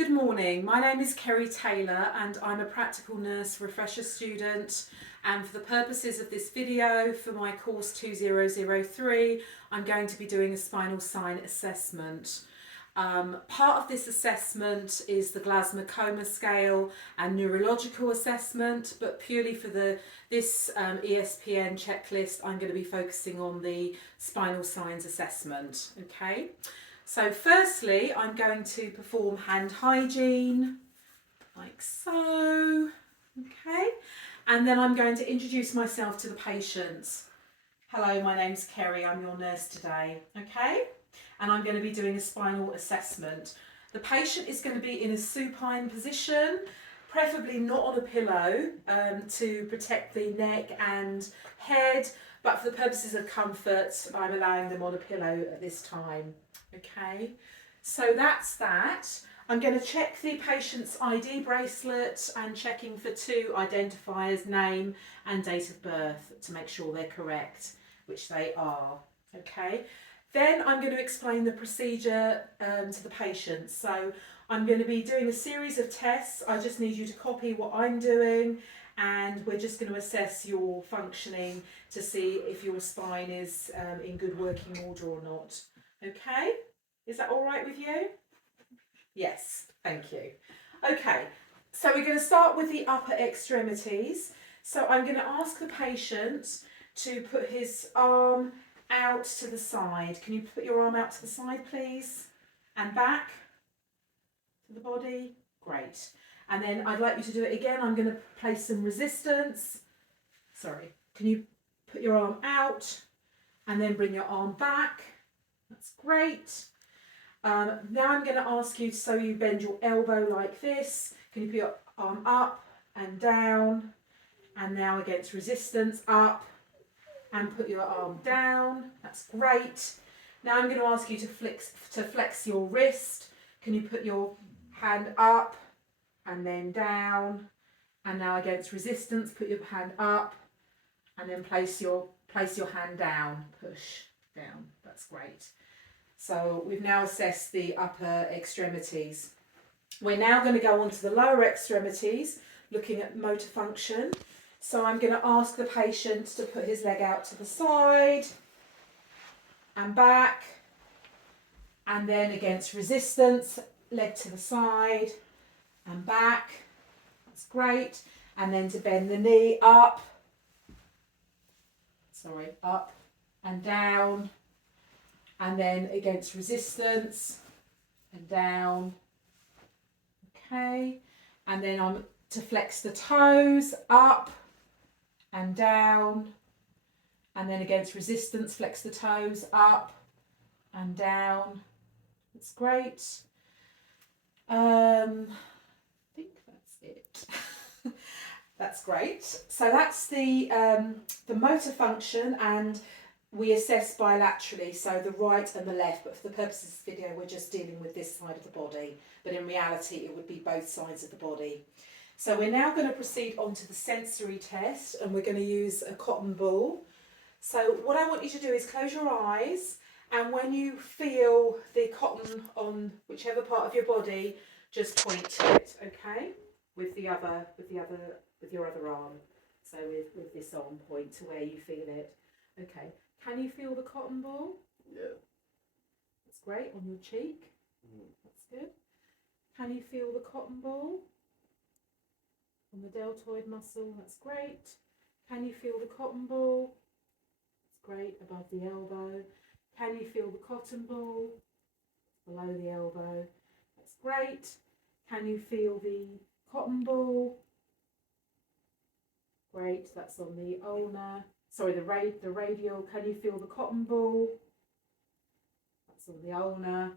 Good morning, my name is Kerry Taylor and I'm a practical nurse refresher student, and for the purposes of this video for my course 2003 I'm going to be doing a spinal sign assessment. Part of this assessment is the Glasgow Coma scale and neurological assessment, but purely for this ESPN checklist I'm going to be focusing on the spinal signs assessment. Okay. So firstly, I'm going to perform hand hygiene, like so, okay? And then I'm going to introduce myself to the patient. Hello, my name's Kerry, I'm your nurse today, okay? And I'm going to be doing a spinal assessment. The patient is going to be in a supine position, preferably not on a pillow to protect the neck and head, but for the purposes of comfort, I'm allowing them on a pillow at this time. Okay, so that's that. I'm going to check the patient's ID bracelet and checking for two identifiers, name and date of birth, to make sure they're correct, which they are. Okay, then I'm going to explain the procedure to the patient. So I'm going to be doing a series of tests. I just need you to copy what I'm doing, and we're just going to assess your functioning to see if your spine is in good working order or not. Okay, is that all right with you? Yes, thank you. Okay, so we're going to start with the upper extremities. So I'm going to ask the patient to put his arm out to the side. Can you put your arm out to the side, please? And back to the body. Great. And then I'd like you to do it again. I'm going to place some resistance. Sorry. Can you put your arm out and then bring your arm back? That's great. Now I'm going to ask you, so you bend your elbow like this. Can you put your arm up and down? And now against resistance, up and put your arm down. That's great. Now I'm going to ask you to flex your wrist. Can you put your hand up and then down? And now against resistance, put your hand up and then place your hand down. Push down. That's great. So we've now assessed the upper extremities. We're now going to go on to the lower extremities, looking at motor function. So I'm going to ask the patient to put his leg out to the side and back, and then against resistance, leg to the side and back. That's great. And then to bend the knee up and down. And then against resistance and down. Okay. And then I'm to flex the toes up and down. And then against resistance, flex the toes up and down. That's great. I think that's it. That's great. So that's the motor function, and we assess bilaterally, so the right and the left, but for the purposes of this video we're just dealing with this side of the body, but in reality it would be both sides of the body. So we're now going to proceed on to the sensory test, and we're going to use a cotton ball. So what I want you to do is close your eyes, and when you feel the cotton on whichever part of your body, just point to it, okay? With your other arm. So with this arm, point to where you feel it. Okay. Can you feel the cotton ball? Yeah. That's great. On your cheek? That's good. Can you feel the cotton ball? On the deltoid muscle? That's great. Can you feel the cotton ball? That's great. Above the elbow. Can you feel the cotton ball? Below the elbow. That's great. Can you feel the cotton ball? Great. That's on the ulnar. Sorry, the radial. Can you feel the cotton ball? That's on the ulnar.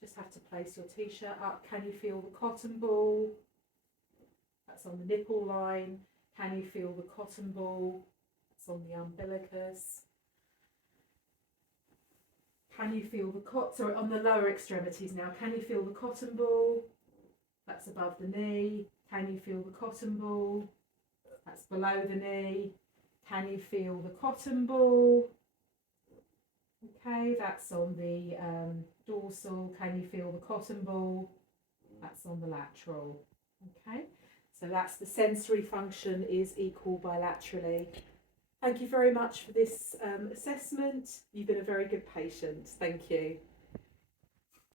Just have to place your t-shirt up. Can you feel the cotton ball? That's on the nipple line. Can you feel the cotton ball? That's on the umbilicus. Can you feel the on the lower extremities now? Can you feel the cotton ball? That's above the knee. Can you feel the cotton ball? That's below the knee. Can you feel the cotton ball? Okay, that's on the dorsal. Can you feel the cotton ball? That's on the lateral. Okay, so that's the sensory function is equal bilaterally. Thank you very much for this assessment. You've been a very good patient. Thank you.